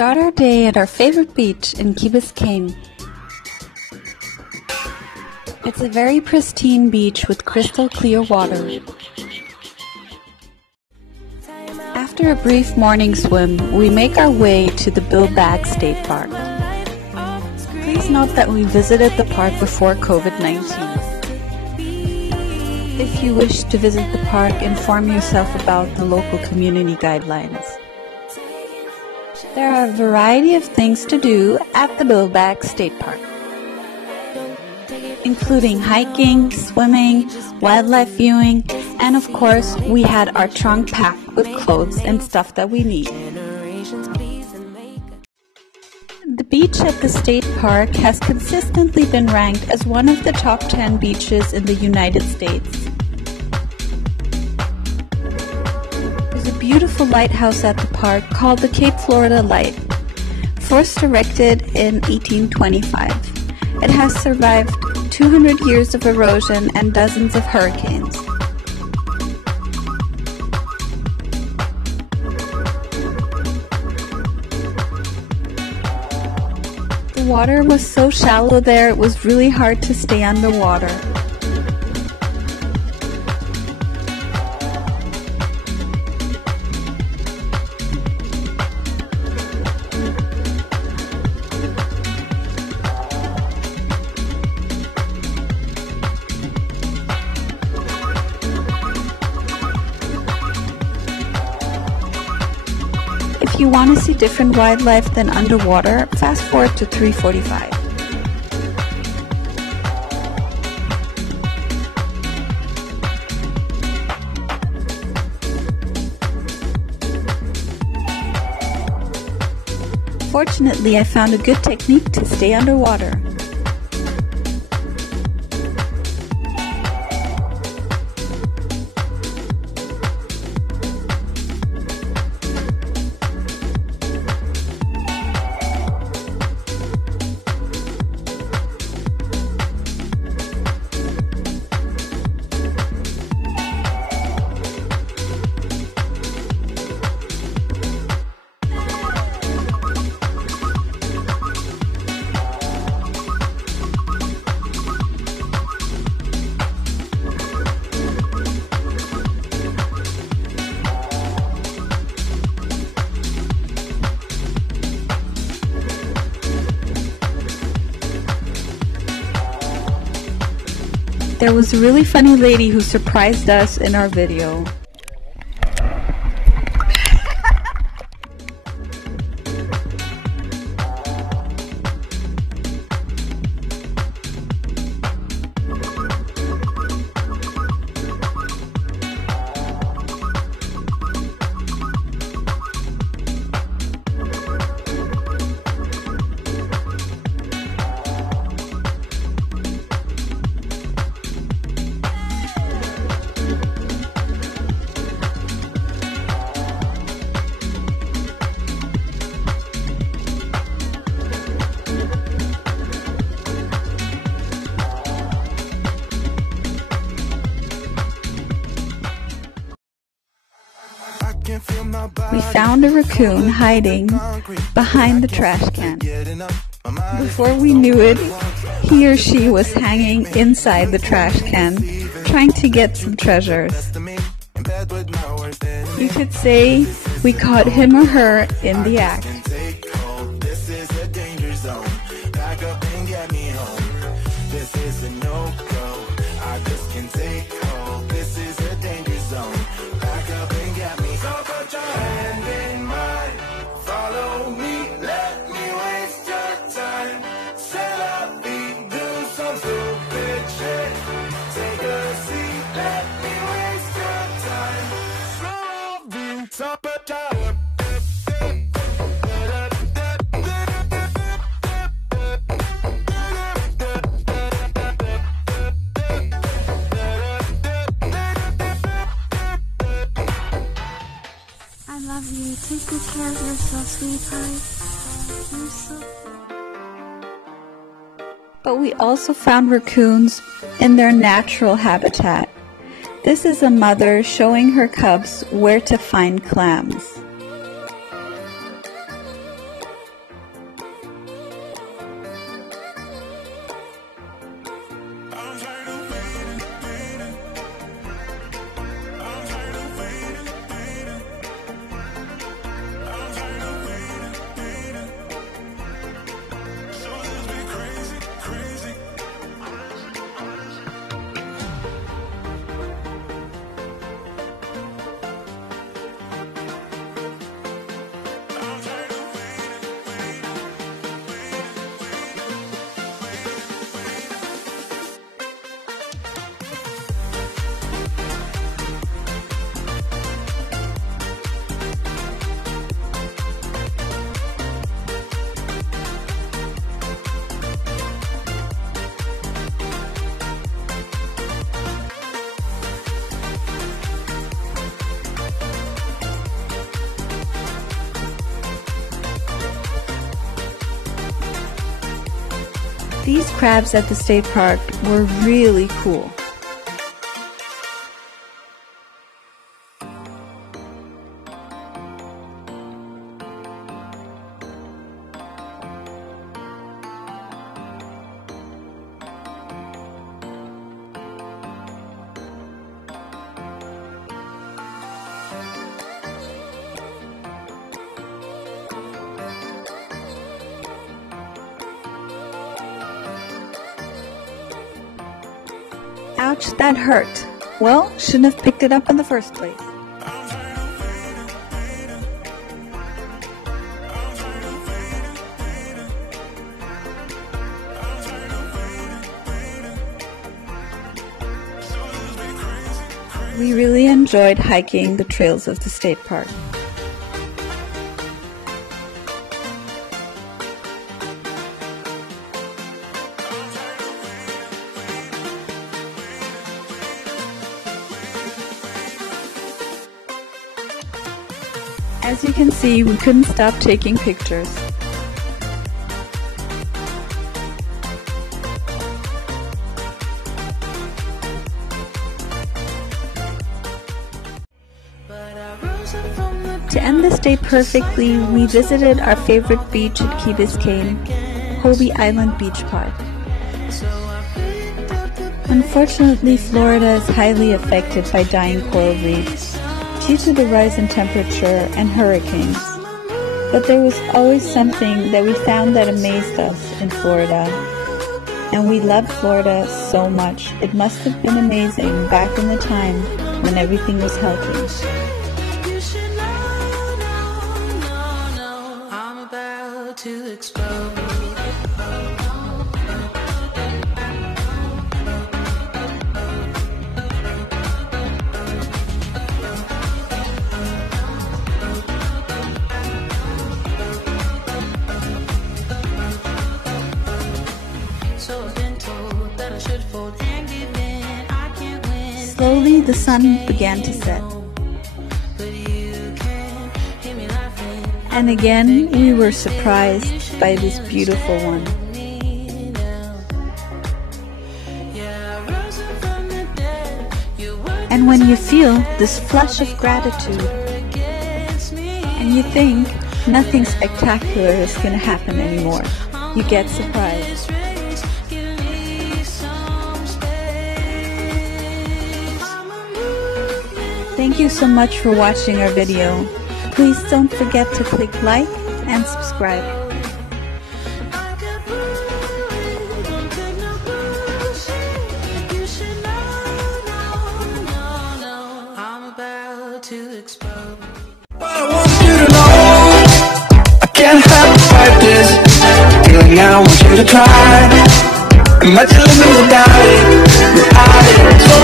start our day at our favorite beach in Key Biscayne. It's a very pristine beach with crystal clear water. After a brief morning swim, we make our way to the Buildback State Park. Please note that we visited the park before COVID-19. If you wish to visit the park, inform yourself about the local community guidelines. There are a variety of things to do at the Buildback State Park, including hiking, swimming, wildlife viewing, and of course, we had our trunk packed with clothes and stuff that we need. The beach at the state park has consistently been ranked as one of the top 10 beaches in the United States. There's a beautiful lighthouse at the park called the Cape Florida Light, first erected in 1825. It has survived 200 years of erosion and dozens of hurricanes. The water was so shallow there, it was really hard to stay underwater. If you want to see different wildlife than underwater, fast forward to 3:45. Fortunately, I found a good technique to stay underwater. There was a really funny lady who surprised us in our video. We found a raccoon hiding behind the trash can. Before we knew it, he or she was hanging inside the trash can, trying to get some treasures. You could say we caught him or her in the act. I love you. Take good care of yourself, sweetheart. You're so... But we also found raccoons in their natural habitat. This is a mother showing her cubs where to find clams. These crabs at the state park were really cool. Ouch, that hurt. Well, shouldn't have picked it up in the first place. We really enjoyed hiking the trails of the state park. As you can see, we couldn't stop taking pictures. To end this day perfectly, we visited our favorite beach at Key Biscayne, Hobie Island Beach Park. Unfortunately, Florida is highly affected by dying coral reefs due to the rise in temperature and hurricanes. But there was always something that we found that amazed us in Florida. And we loved Florida so much. It must have been amazing back in the time when everything was healthy. To explode. So I've been told that I should fold and give in. I can't win. Slowly the sun began to set. And again, we were surprised by this beautiful one. And when you feel this flush of gratitude, and you think nothing spectacular is going to happen anymore, you get surprised. Thank you so much for watching our video. Please don't forget to click like and subscribe. I'm about to explode. I want you to know I can't have to fight this feeling. I want you to try. Imagine living without it, without it. So